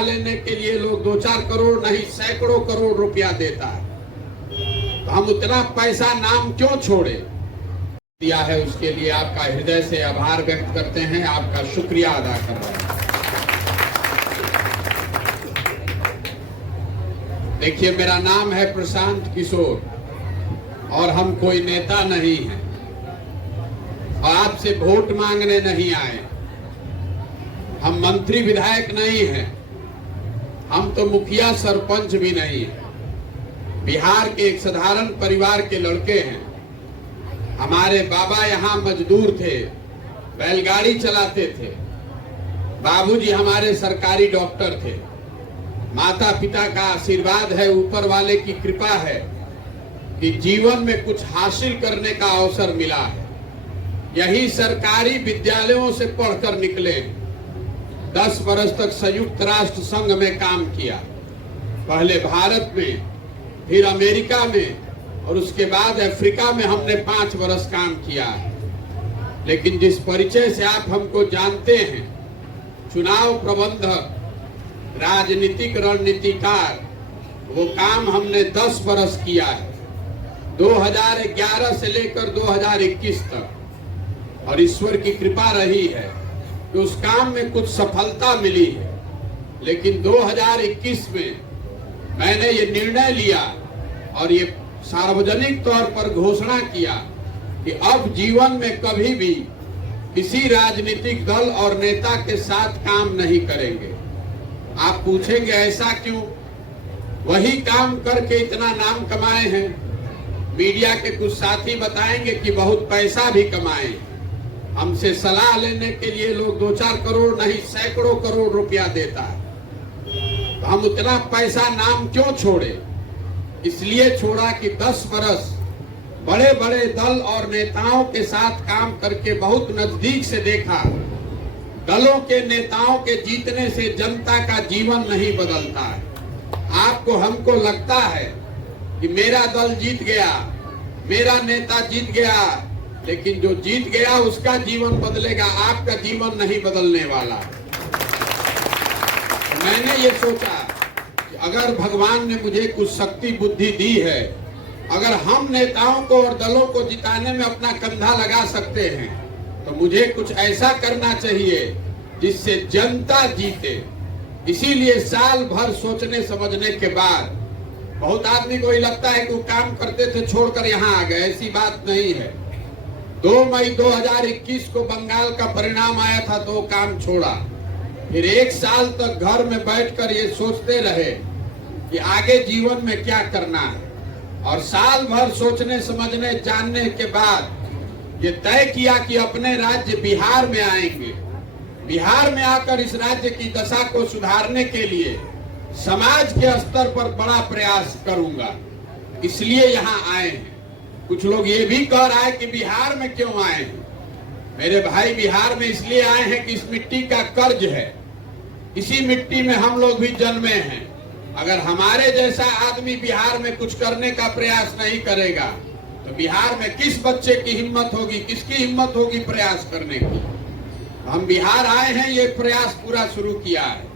सलाह लेने के लिए लोग 2-4 करोड़ नहीं सैकड़ों करोड़ रुपया देता है, तो हम उतना पैसा नाम क्यों छोड़े दिया है। उसके लिए आपका हृदय से आभार व्यक्त करते हैं, आपका शुक्रिया अदा कर रहे हैं। देखिए, मेरा नाम है प्रशांत किशोर और हम कोई नेता नहीं हैं और आपसे वोट मांगने नहीं आए। हम मंत्री विधायक नहीं हैं, हम तो मुखिया सरपंच भी नहीं हैं। बिहार के एक साधारण परिवार के लड़के हैं। हमारे बाबा यहाँ मजदूर थे, बैलगाड़ी चलाते थे। बाबूजी हमारे सरकारी डॉक्टर थे। माता पिता का आशीर्वाद है, ऊपर वाले की कृपा है कि जीवन में कुछ हासिल करने का अवसर मिला है। यही सरकारी विद्यालयों से पढ़कर निकले। 10 वर्ष तक संयुक्त राष्ट्र संघ में काम किया, पहले भारत में, फिर अमेरिका में और उसके बाद अफ्रीका में हमने 5 वर्ष काम किया है। लेकिन जिस परिचय से आप हमको जानते हैं, चुनाव प्रबंधक, राजनीतिक रणनीतिकार, वो काम हमने 10 वर्ष किया है, 2011 से लेकर 2021 तक। और ईश्वर की कृपा रही है कि उस काम में कुछ सफलता मिली है। लेकिन 2021 में मैंने ये निर्णय लिया और ये सार्वजनिक तौर पर घोषणा किया कि अब जीवन में कभी भी किसी राजनीतिक दल और नेता के साथ काम नहीं करेंगे। आप पूछेंगे ऐसा क्यों? वही काम करके इतना नाम कमाए हैं। मीडिया के कुछ साथी बताएंगे कि बहुत पैसा भी कमाए। हमसे सलाह लेने के लिए लोग 2-4 करोड़ नहीं सैकड़ों करोड़ रुपया देता है, तो हम उतना पैसा नाम क्यों छोड़े? इसलिए छोड़ा कि 10 वर्ष बड़े बड़े दल और नेताओं के साथ काम करके बहुत नजदीक से देखा। दलों के नेताओं के जीतने से जनता का जीवन नहीं बदलता है। आपको हमको लगता है कि मेरा दल जीत गया, मेरा नेता जीत गया, लेकिन जो जीत गया उसका जीवन बदलेगा, आपका जीवन नहीं बदलने वाला। मैंने ये सोचा कि अगर भगवान ने मुझे कुछ शक्ति बुद्धि दी है, अगर हम नेताओं को और दलों को जिताने में अपना कंधा लगा सकते हैं, तो मुझे कुछ ऐसा करना चाहिए जिससे जनता जीते। इसीलिए साल भर सोचने समझने के बाद, बहुत आदमी को ही लगता है कि वो काम करते थे छोड़कर यहाँ आ गए, ऐसी बात नहीं है। 2 मई 2021 को बंगाल का परिणाम आया था तो वो काम छोड़ा। फिर 1 साल तक घर में बैठकर ये सोचते रहे कि आगे जीवन में क्या करना है। और साल भर सोचने समझने जानने के बाद ये तय किया कि अपने राज्य बिहार में आएंगे। बिहार में आकर इस राज्य की दशा को सुधारने के लिए समाज के स्तर पर बड़ा प्रयास करूंगा, इसलिए यहाँ आए हैं। कुछ लोग ये भी कह रहा है कि बिहार में क्यों आए हैं? मेरे भाई, बिहार में इसलिए आए हैं कि इस मिट्टी का कर्ज है, इसी मिट्टी में हम लोग भी जन्मे हैं। अगर हमारे जैसा आदमी बिहार में कुछ करने का प्रयास नहीं करेगा तो बिहार में किस बच्चे की हिम्मत होगी, किसकी हिम्मत होगी प्रयास करने की? हम बिहार आए हैं, ये प्रयास पूरा शुरू किया है।